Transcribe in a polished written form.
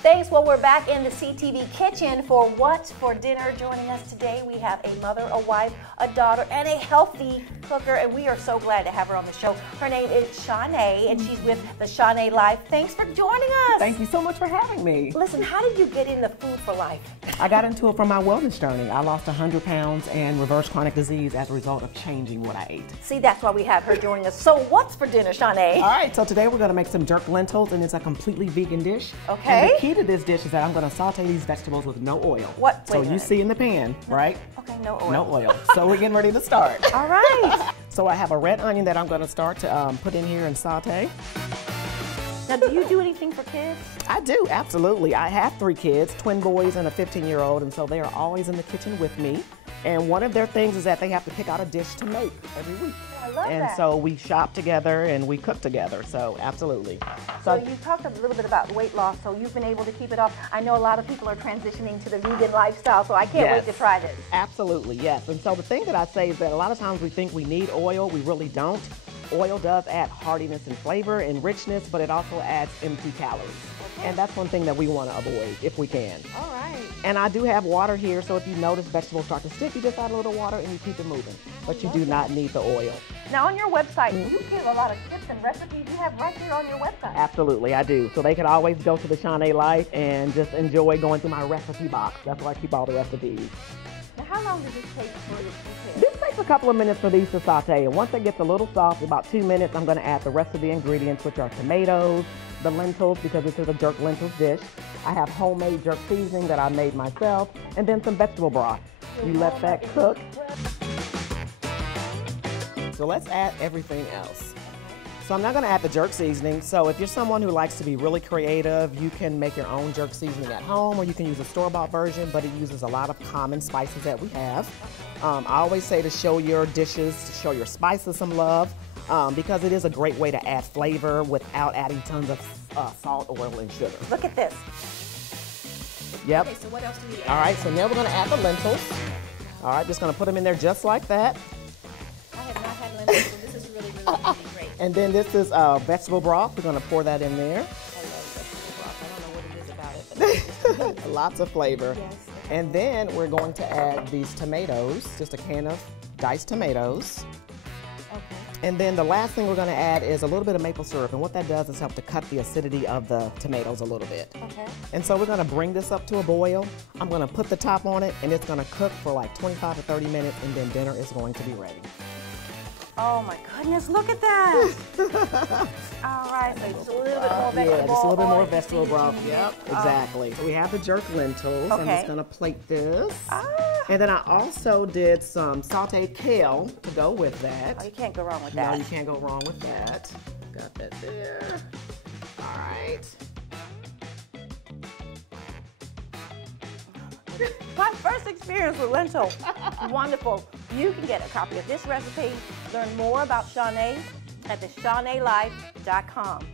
Thanks. Well, we're back in the CTV kitchen for What's for Dinner. Joining us today, we have a mother, a wife, a daughter, and a healthy cooker, and we are so glad to have her on the show. Her name is Shanae, and she's with the Shanae Life. Thanks for joining us. Thank you so much for having me. Listen, how did you get into food for life? I got into it from my wellness journey. I lost 100 pounds and reversed chronic disease as a result of changing what I ate. See, that's why we have her joining us. So what's for dinner, Shanae? All right, so today we're going to make some jerk lentils, and it's a completely vegan dish. Okay. And the key to this dish is that I'm going to saute these vegetables with no oil. What? So you see in the pan, right? Okay, no oil. No oil. So we're getting ready to start. All right. So I have a red onion that I'm going to start to put in here and saute. Now, do you do anything for kids? I do, absolutely. I have 3 kids, twin boys and a 15-year-old, and so they are always in the kitchen with me. And one of their things is that they have to pick out a dish to make every week. I love and that. so we shop together and we cook together, so absolutely. So you talked a little bit about weight loss, so you've been able to keep it off. I know a lot of people are transitioning to the vegan lifestyle, so I can't wait to try this. Absolutely, yes. And so the thing that I say is that a lot of times we think we need oil, we really don't. Oil does add hardiness and flavor and richness, but it also adds empty calories. Okay. And that's one thing that we want to avoid if we can. All right. And I do have water here, so if you notice vegetables start to stick, you just add a little water and you keep it moving. But you do not need the oil. Now on your website, you give a lot of tips and recipes you have right here on your website. Absolutely, I do. So they can always go to the Shanae Life and just enjoy going through my recipe box. That's where I keep all the recipes. Now how long does this take for this to This takes a couple of minutes for these to saute, and once it gets a little soft, about 2 minutes, I'm going to add the rest of the ingredients, which are tomatoes, the lentils, because this is a jerk lentils dish. I have homemade jerk seasoning that I made myself, and then some vegetable broth. You let that cook. So let's add everything else. So I'm not going to add the jerk seasoning, so if you're someone who likes to be really creative, you can make your own jerk seasoning at home, or you can use a store-bought version, but it uses a lot of common spices that we have. I always say to show your dishes, to show your spices some love, because it is a great way to add flavor without adding tons of salt, oil, and sugar. Look at this. Yep. Okay, so what else do we add? All right, so now we're going to add the lentils. All right, just going to put them in there just like that. I have not had lentils, so this is really, really great. And then this is vegetable broth. We're going to pour that in there. I love vegetable broth. I don't know what it is about it, but Lots of flavor. yes. And then we're going to add these tomatoes, just a can of diced tomatoes. Okay. And then the last thing we're going to add is a little bit of maple syrup. And what that does is help to cut the acidity of the tomatoes a little bit. Okay. And so we're going to bring this up to a boil. I'm going to put the top on it, and it's going to cook for like 25 to 30 minutes, and then dinner is going to be ready. Oh my goodness, look at that. All right, so just a little bit more vegetable. Yeah, just a little bit more oil, vegetable broth. seasoning. Yep, exactly. So we have the jerk lentils. I'm Okay. just going to plate this. Ah. And then I also did some sauteed kale to go with that. Oh, you can't go wrong with No, that. you can't go wrong with that. Got that there. All right. My first experience with lentils. Wonderful. You can get a copy of this recipe, learn more about Shanae at theshanaelife.com.